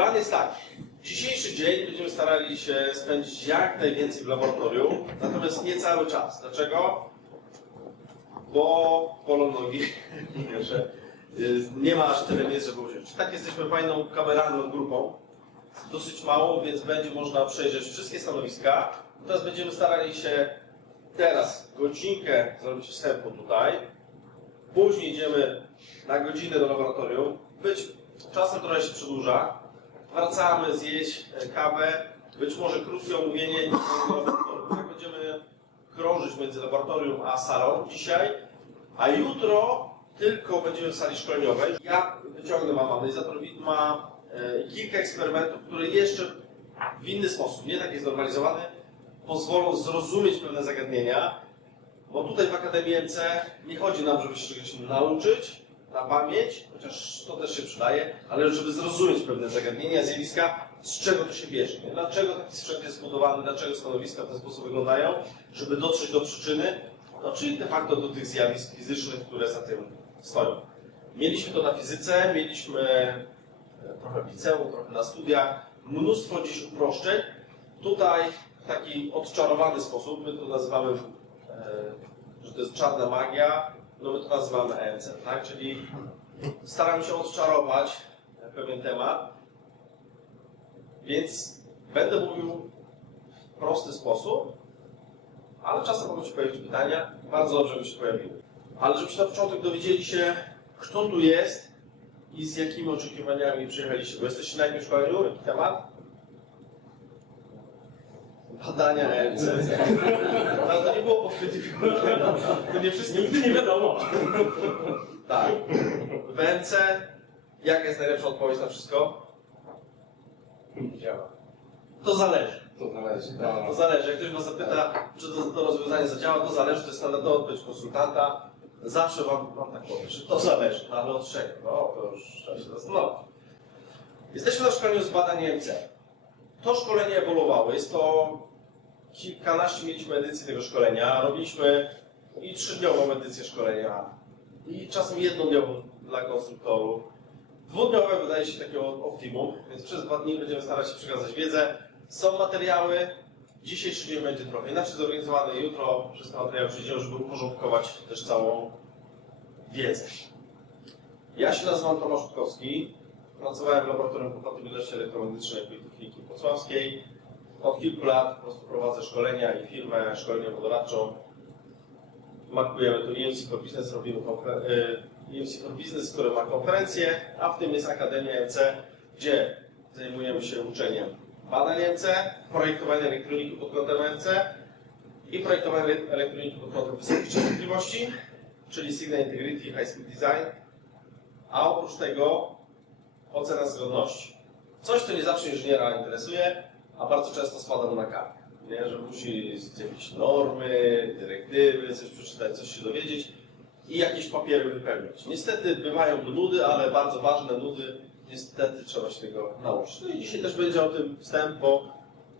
Plan jest taki. Dzisiejszy dzień będziemy starali się spędzić jak najwięcej w laboratorium, natomiast nie cały czas. Dlaczego? Bo bolą nogi. Że, y, nie ma aż tyle miejsc, żeby usiąść. Tak jesteśmy fajną kameralną grupą. Dosyć mało, więc będzie można przejrzeć wszystkie stanowiska. Teraz będziemy starali się teraz godzinkę zrobić wstępu tutaj. Później idziemy na godzinę do laboratorium. Być czasem trochę się przedłuża. Wracamy zjeść e, kawę. Być może krótkie omówienie laboratorium. Tak będziemy krążyć między laboratorium a salą dzisiaj. A jutro tylko będziemy w sali szkoleniowej. Ja wyciągnę Wam analizator WIT ma e, kilka eksperymentów, które jeszcze w inny sposób, nie taki zorganizowany, pozwolą zrozumieć pewne zagadnienia. Bo tutaj w Akademii MC nie chodzi nam, żeby się czegoś nauczyć na pamięć, chociaż to też się przydaje, ale żeby zrozumieć pewne zagadnienia, zjawiska, z czego to się bierze. Nie? Dlaczego taki sprzęt jest zbudowany, dlaczego stanowiska w ten sposób wyglądają, żeby dotrzeć do przyczyny, no, czyli de facto do tych zjawisk fizycznych, które za tym stoją. Mieliśmy to na fizyce, mieliśmy e, trochę w liceum, trochę na studiach, mnóstwo dziś uproszczeń. Tutaj w taki odczarowany sposób, my to nazywamy, e, że to jest czarna magia, no my to nazywamy EMC, tak? Czyli staramy się odczarować pewien temat, więc będę mówił w prosty sposób, ale czasem mogą się pojawić pytania, bardzo dobrze by się pojawiły. Ale żebyście na początek dowiedzieli się, kto tu jest i z jakimi oczekiwaniami przyjechaliście. Bo jesteście na jakimś szkoleniu, jaki temat? Badania EMC. Ale to nie było podchwytliwe. To nie wszystkie. Nigdy nie wiadomo. Tak. W EMC jaka jest najlepsza odpowiedź na wszystko? Działa. To zależy. To zależy. To zależy. Jak ktoś was zapyta, czy to, to rozwiązanie zadziała, to zależy. To jest standardowa odpowiedź konsultanta. Zawsze wam, wam tak powiem, że to zależy. No, ale od czego? No, to już trzeba się zastanowić. Jesteśmy na szkoleniu z badań EMC. To szkolenie ewoluowało. Jest to kilkanaście mieliśmy edycji tego szkolenia. Robiliśmy i trzydniową edycję szkolenia, i czasem jednodniową dla konstruktorów. Dwudniowe wydaje się takie optimum, więc przez dwa dni będziemy starać się przekazać wiedzę. Są materiały. Dzisiejszy dzień będzie trochę inaczej zorganizowany. Jutro przez te materiały przyjdziemy, żeby uporządkować też całą wiedzę. Ja się nazywam Tomasz Rutkowski. Pracowałem w Laboratorium Kompatybilności Elektromagnetycznej Politechniki Wrocławskiej. Od kilku lat po prostu prowadzę szkolenia i firmę szkoleniowo-doradczą. Markujemy tu EMC for Business, robimy konfer- y, EMC for Business, które ma konferencję, a w tym jest Akademia EMC, gdzie zajmujemy się uczeniem badań EMC, projektowania elektroniki pod kątem EMC i projektowania elektroniki pod kątem wysokich częstotliwości, czyli Signal Integrity, High Speed Design, a oprócz tego ocena zgodności. Coś, co nie zawsze inżyniera interesuje, a bardzo często spada mu na kartę. Nie? Że musi jakieś normy, dyrektywy, coś przeczytać, coś się dowiedzieć i jakieś papiery wypełniać. Niestety bywają nudy, ale bardzo ważne nudy, niestety trzeba się tego nauczyć. No i dzisiaj też będzie o tym wstęp, bo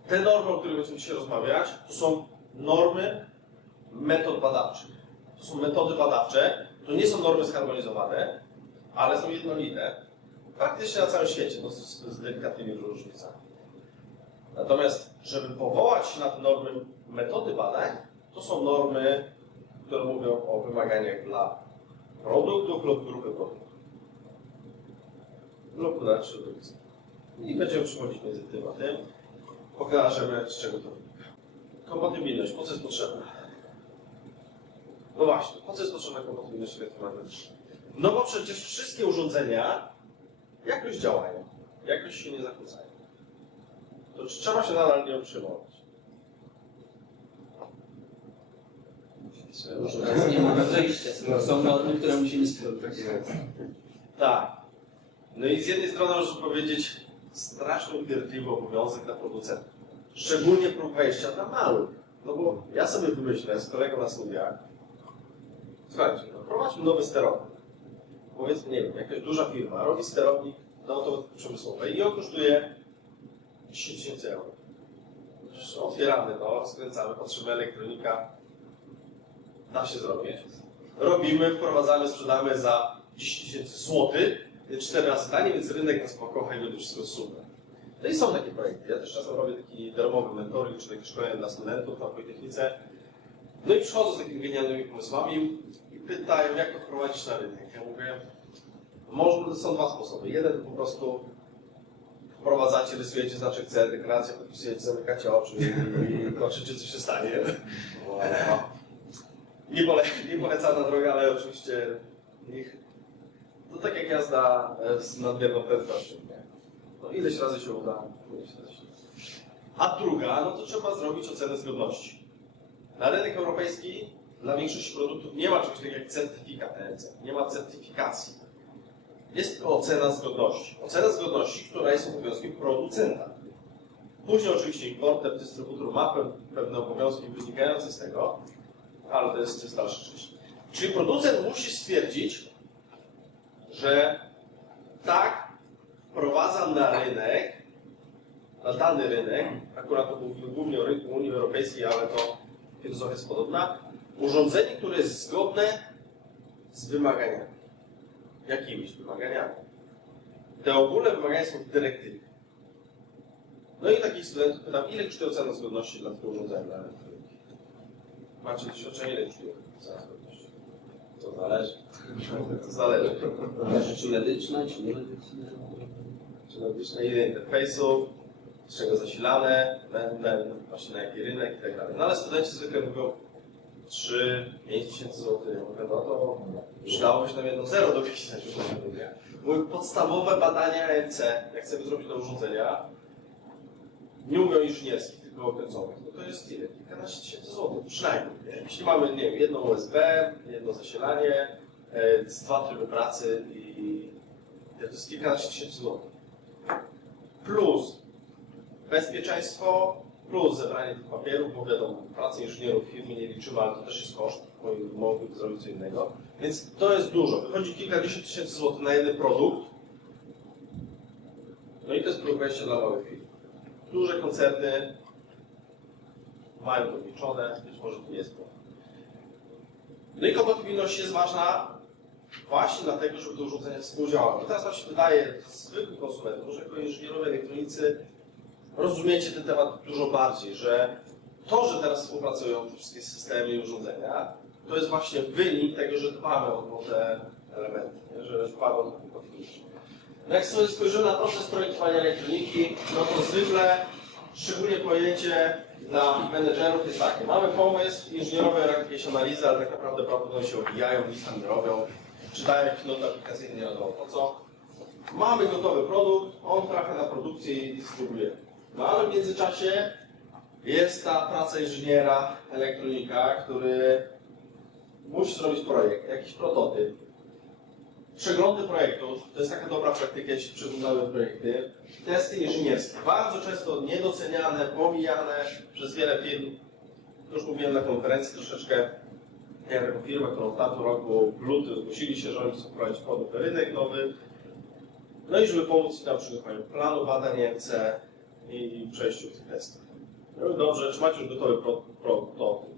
te normy, o których będziemy dzisiaj rozmawiać, to są normy metod badawczych. To są metody badawcze, to nie są normy zharmonizowane, ale są jednolite. Praktycznie na całym świecie, no, z, z delikatnymi różnicami. Natomiast, żeby powołać się na te normy metody badań, to są normy, które mówią o wymaganiach dla produktów lub grupy produktów. Lub dla środowiska. I będziemy przechodzić między tym a tym. Pokażemy, z czego to wynika. Kompatybilność, po co jest potrzebna? No właśnie, po co jest potrzebna kompatybilność elektromagnetyczna? No bo przecież wszystkie urządzenia jakoś działają, jakoś się nie zakłócają. To czy trzeba się nadal nie utrzymywać? Nie mamy wyjścia. Są normy, które musimy spełnić. Tak. No i z jednej strony można powiedzieć strasznie upierdliwy obowiązek dla producenta. Szczególnie próg wejścia dla małych. No bo ja sobie wymyślę z kolegą na studiach, słuchajcie, no prowadźmy nowy sterownik. Powiedzmy, nie wiem, jakaś duża firma robi sterownik do automatyki przemysłowej i on kosztuje 10 tysięcy euro. Otwieramy to, skręcamy, patrzymy elektronika, da się zrobić. Robimy, wprowadzamy, sprzedamy za 10 tysięcy złotych, 4 razy taniej, więc rynek nas pokocha i będzie wszystko super. No i są takie projekty. Ja też czasem robię taki darmowy mentoring, czy takie szkolenie dla studentów na Politechnice. No i przychodzą z takimi genialnymi pomysłami i pytają, jak to wprowadzić na rynek. Ja mówię, może są dwa sposoby. Jeden to po prostu wprowadzacie, rysujecie znaczek C, deklarację, podpisujecie, zamykacie oczy i patrzycie, co się stanie. Nie, pole, nie polecana droga, ale oczywiście niech... To tak jak jazda e, z nadmierną prędkością. No ileś razy się uda, A druga, no to trzeba zrobić ocenę zgodności. Na rynek europejski dla większości produktów nie ma czegoś takiego jak certyfikat ENC. Nie ma certyfikacji. Jest ocena zgodności. Ocena zgodności, która jest obowiązkiem producenta. Później oczywiście importer, dystrybutor ma pe- pewne obowiązki wynikające z tego, ale to jest, to jest dalsza część. Czyli producent musi stwierdzić, że tak wprowadza na rynek, na dany rynek, akurat to mówimy głównie o rynku Unii Europejskiej, ale to filozofia jest podobna, urządzenie, które jest zgodne z wymaganiami. Jakimiś wymaganiami. Te ogólne wymagania są w dyrektywie. No i takich studentów pytam, ile kosztuje ocena zgodności dla tego urządzenia dla elektroniki? Macie doświadczenie, ile kosztuje ocena zgodności? To zależy. To zależy. Czy medyczna, czy nie medyczna? Czy na ile interfejsów, z czego zasilane, na, na, właśnie na jaki rynek i tak dalej. No ale studenci zwykle mówią 3-5 tysięcy złotych. Mówię, no to przydałoby się nam jedno zero dopisać. tym, nie? Mówię, podstawowe badania EMC, jak chcemy zrobić do urządzenia, nie mówię o inżynierskich, tylko o no to jest ile? Kilkanaście tysięcy złotych, przynajmniej. Nie? Jeśli mamy, nie wiem, jedno USB, jedno zasilanie, e, dwa tryby pracy i to jest kilkanaście tysięcy złotych. Plus bezpieczeństwo, plus zebranie tych papierów, bo wiadomo, pracy inżynierów firmy nie liczymy, ale to też jest koszt, bo mogliby zrobić co innego. Więc to jest dużo. Wychodzi kilkadziesiąt tysięcy złotych na jeden produkt. No i to jest próg wejścia dla małych firm. Duże koncerny mają to wliczone, być może to jest problem. No i kompatybilność jest ważna właśnie dlatego, żeby to urządzenie współdziałało. I teraz wam się wydaje, zwykłym konsumentom, może jako inżynierowie elektronicy, rozumiecie ten temat dużo bardziej, że to, że teraz współpracują te wszystkie systemy i urządzenia, to jest właśnie wynik tego, że dbamy o, te elementy, nie? że dbamy o tę kompatybilność. No jak sobie spojrzymy na proces projektowania elektroniki, no to zwykle, szczególnie pojęcie dla menedżerów jest takie. Mamy pomysł, inżynierowie robią jakieś analizy, ale tak naprawdę prawdopodobnie się obijają, nic tam nie robią, czytają jakieś noty aplikacyjne, nie wiadomo po co. Mamy gotowy produkt, on trafia na produkcję i dystrybuuje. No ale w międzyczasie jest ta praca inżyniera elektronika, który musi zrobić projekt, jakiś prototyp, przeglądy projektów, to jest taka dobra praktyka, jeśli przeglądamy projekty, testy inżynierskie, bardzo często niedoceniane, pomijane przez wiele firm. Już mówiłem na konferencji troszeczkę, miałem taką firmę, którą w tamtym roku w lutym zgłosili się, że oni chcą wprowadzić produkt na rynek nowy. No i żeby pomóc w przygotowaniu planu badań MC i przejściu. No i dobrze, czy macie już gotowy pro- prototyp?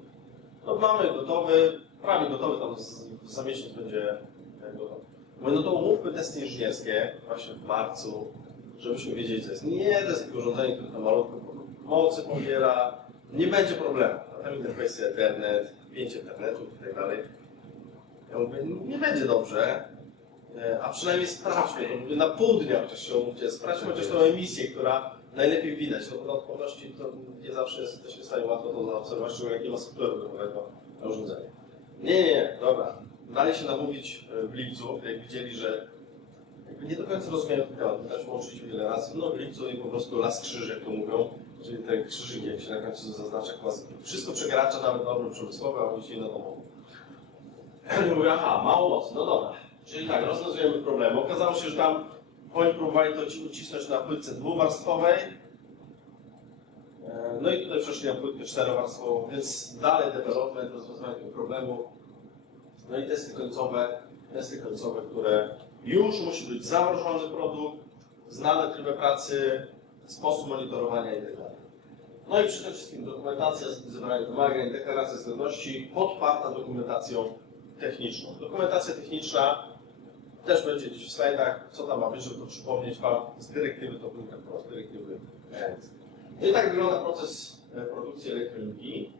No mamy gotowy, prawie gotowy, tam za miesiąc będzie e, gotowy. Mówię, no to umówmy testy inżynierskie właśnie w marcu, żebyśmy wiedzieli co jest. Nie, to jest takie urządzenie, które tam malutko mocy pobiera, nie będzie problemu. Tam interfejsy Ethernet, pięć Ethernetów i tak dalej. Ja mówię, nie będzie dobrze, e, a przynajmniej sprawdźmy to. Na pół dnia chociaż się umówcie, sprawdźmy chociaż tą emisję, która najlepiej widać. No odporności to nie zawsze jesteśmy w stanie łatwo to zaobserwować, szczególnie jak nie ma software'u gotowego na urządzenie. Nie, nie, nie, dobra. Dali się namówić e, w lipcu, jak widzieli, że nie do końca rozumieją ten temat. Też łączyliśmy wiele razy. No w lipcu i po prostu las krzyży, jak to mówią, czyli te krzyżyki, jak się na końcu zaznacza. Wszystko przekracza nawet dobry przemysłowy, a oni się na domu. Ja mówię, aha, mało mocy, no dobra. Czyli tak, rozwiązujemy problemy. Okazało się, że tam oni próbowali to ci- ucisnąć na płytce dwuwarstwowej. E, No i tutaj przeszli na płytkę czterowarstwową, więc dalej development, rozwiązywanie tego problemu. No i testy końcowe, testy końcowe, które już musi być zamrożony produkt, znane tryby pracy, sposób monitorowania itd. No i przede wszystkim dokumentacja, zebranie wymagań, deklaracja zgodności podparta dokumentacją techniczną. Dokumentacja techniczna Też będzie gdzieś w slajdach, co tam ma być, żeby to przypomnieć Wam z dyrektywy to wynika wprost, dyrektywy ENC. No i tak wygląda proces e, produkcji elektroniki.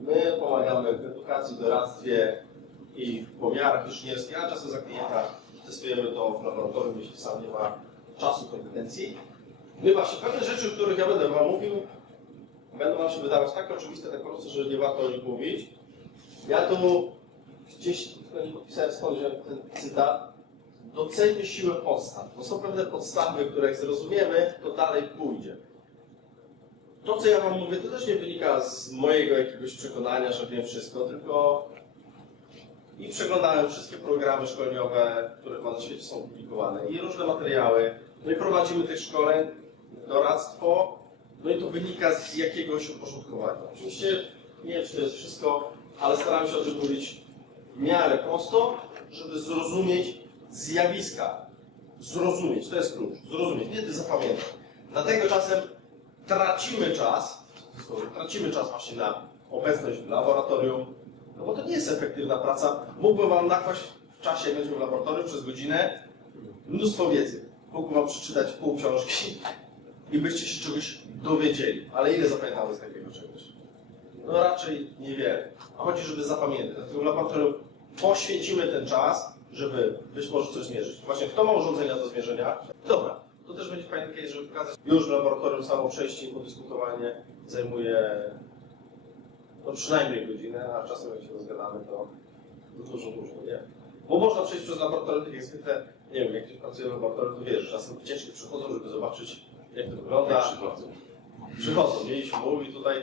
My pomagamy w edukacji, doradztwie i w pomiarach inżynierskich, a czasem za klienta testujemy to w laboratorium, jeśli sam nie ma czasu, kompetencji. No i właśnie, pewne rzeczy, o których ja będę Wam mówił, będą Wam się wydawać tak oczywiste, tak proste, że nie warto o nich mówić. Ja tu gdzieś, tylko nie podpisałem skąd wziąłem ten cytat, doceńmy siłę podstaw. Bo są pewne podstawy, które jak zrozumiemy, to dalej pójdzie. To, co ja Wam mówię, to też nie wynika z mojego jakiegoś przekonania, że wiem wszystko, tylko i przeglądałem wszystkie programy szkoleniowe, które na świecie są publikowane, i różne materiały. No i prowadzimy tych szkoleń, doradztwo, no i to wynika z jakiegoś uporządkowania. Oczywiście nie wiem, czy to jest wszystko, ale staram się o tym mówić w miarę prosto, żeby zrozumieć zjawiska. Zrozumieć, to jest klucz. Zrozumieć, nie ty zapamiętać. Dlatego czasem tracimy czas, tracimy czas właśnie na obecność w laboratorium, no bo to nie jest efektywna praca. Mógłbym wam nakłaść w czasie, będziemy w laboratorium przez godzinę, mnóstwo wiedzy. Mógłbym wam przeczytać pół książki i byście się czegoś dowiedzieli. Ale ile zapamiętamy z takiego czegoś? No raczej niewiele. A chodzi, żeby zapamiętać. Dlatego w laboratorium poświęcimy ten czas, żeby być może coś zmierzyć. Właśnie kto ma urządzenia do zmierzenia? Dobra, to też będzie fajny case, żeby pokazać. Już w laboratorium samo przejście i podyskutowanie zajmuje no przynajmniej godzinę, a czasem jak się rozgadamy, to dużo, dużo, nie? Bo można przejść przez laboratorium, tak jak zwykle, nie wiem, jak ktoś pracuje w laboratorium, to wiesz, czasem wycieczki przychodzą, żeby zobaczyć, jak to wygląda. przychodzą. Przychodzą, mieliśmy mówi tutaj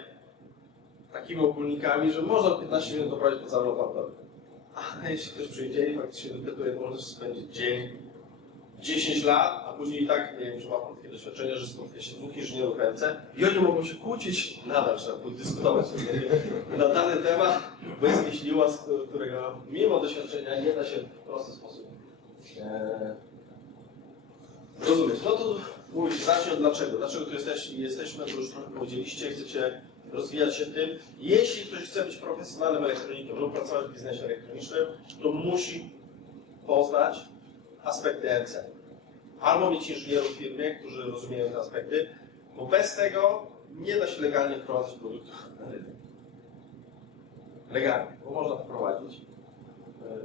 takimi ogólnikami, że można w 15 minut doprowadzić po całym laboratorium. A jeśli ktoś przyjdzie i faktycznie dopytuje, możesz spędzić dzień, 10 lat, a później i tak, nie wiem, czy ma pan takie doświadczenie, że spotka się dwóch inżynierów MC i oni mogą się kłócić, nadal trzeba dyskutować na dany temat, bo jest jakiś niuans, którego mimo doświadczenia nie da się w prosty sposób e, rozumieć. No to mówić, zacznij od dlaczego. Dlaczego tu jesteśmy, jesteśmy, to już trochę powiedzieliście, chcecie rozwijać się tym. Jeśli ktoś chce być profesjonalnym elektronikiem lub pracować w biznesie elektronicznym, to musi poznać aspekty MC. Albo mieć inżynierów w firmie, którzy rozumieją te aspekty, bo bez tego nie da się legalnie wprowadzać produktów na rynek. Legalnie, bo można wprowadzić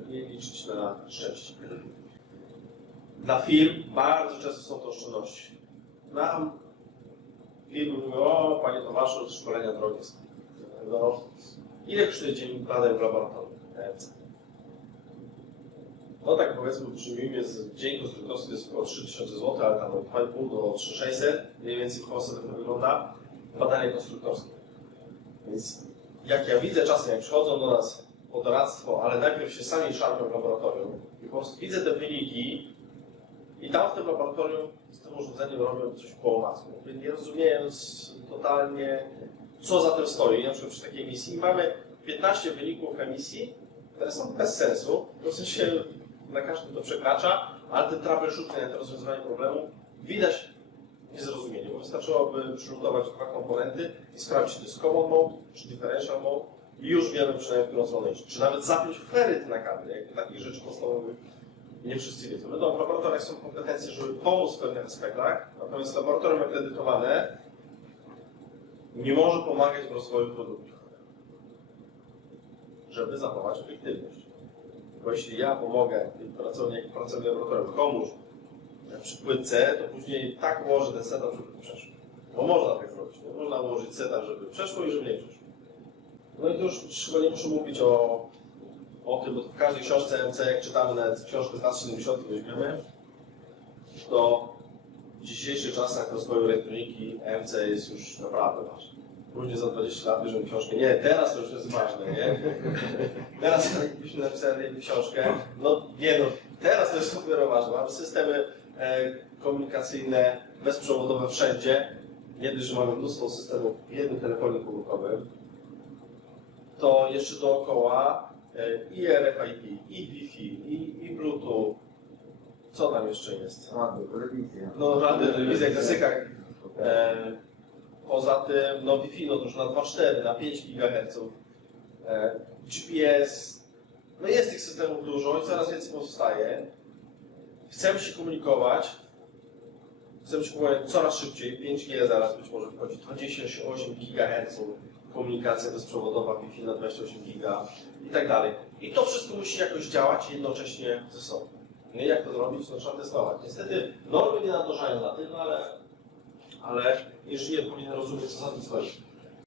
e, i liczyć na szczęście. Dla firm bardzo często są to oszczędności. Nam firmy mówią, o panie Tomaszu, szkolenia drogie są. No, ile kosztuje dzień badań w laboratorium? No tak powiedzmy, przyjmijmy, z dzień konstruktorski to jest około 3000 zł, ale tam od 2,5 do 3600, mniej więcej w Polsce tak to wygląda, badanie konstruktorskie. Więc jak ja widzę czasem, jak przychodzą do nas po doradztwo, ale najpierw się sami szarpią w laboratorium i po prostu widzę te wyniki i tam w tym laboratorium z tym urządzeniem robią coś. Jakby Nie rozumiejąc totalnie, co za tym stoi, na przykład przy takiej emisji. Mamy 15 wyników emisji, które są bez sensu, w sensie na każdym to przekracza, ale ten troubleshooting, to rozwiązywanie problemu, widać niezrozumienie, bo wystarczyłoby przylutować dwa komponenty i sprawdzić, czy to jest common mode, czy differential mode i już wiemy przynajmniej, w którą stronę iść. Czy nawet zapiąć feryt na kabel, jak takich rzeczy podstawowych nie wszyscy wiedzą. Wiadomo, w laboratoriach są kompetencje, żeby pomóc w pewnych aspektach, natomiast laboratorium akredytowane nie może pomagać w rozwoju produktu, żeby zachować efektywność. Bo jeśli ja pomogę, pracownik, pracownik laboratorium, komuś przy płytce, to później tak ułożę ten setup, żeby przeszło. Bo można tak zrobić. Nie? Można ułożyć setup, żeby przeszło i żeby nie przeszło. No i to już chyba nie muszę mówić o, o tym, bo w każdej książce MC, jak czytamy nawet książkę z lat 70. weźmiemy, to w dzisiejszych czasach rozwoju elektroniki MC jest już naprawdę ważny. Później za 20 lat bierzemy książkę. Nie, teraz to już jest ważne, nie? Teraz jakbyśmy napisali książkę, no nie no, teraz to jest dopiero ważne. Mamy systemy e, komunikacyjne, bezprzewodowe wszędzie. Nie dość, że mamy mnóstwo systemów w jednym telefonie komórkowym, to jeszcze dookoła i RFID, i Wi-Fi, i, i Bluetooth. Co tam jeszcze jest? Radio, telewizja. No radio, telewizja, klasyka. E, poza tym, no Wi-Fi, no to już na 2,4, na 5 GHz. E, GPS, no jest tych systemów dużo i coraz więcej powstaje. Chcemy się komunikować, chcemy się komunikować coraz szybciej. 5G zaraz być może wchodzi 28 GHz, komunikacja bezprzewodowa Wi-Fi na 28 giga i tak dalej. I to wszystko musi jakoś działać jednocześnie ze sobą. No jak to zrobić? No trzeba testować. Niestety normy nie nadążają za tym, ale, ale inżynier powinien rozumieć, co za tym stoi.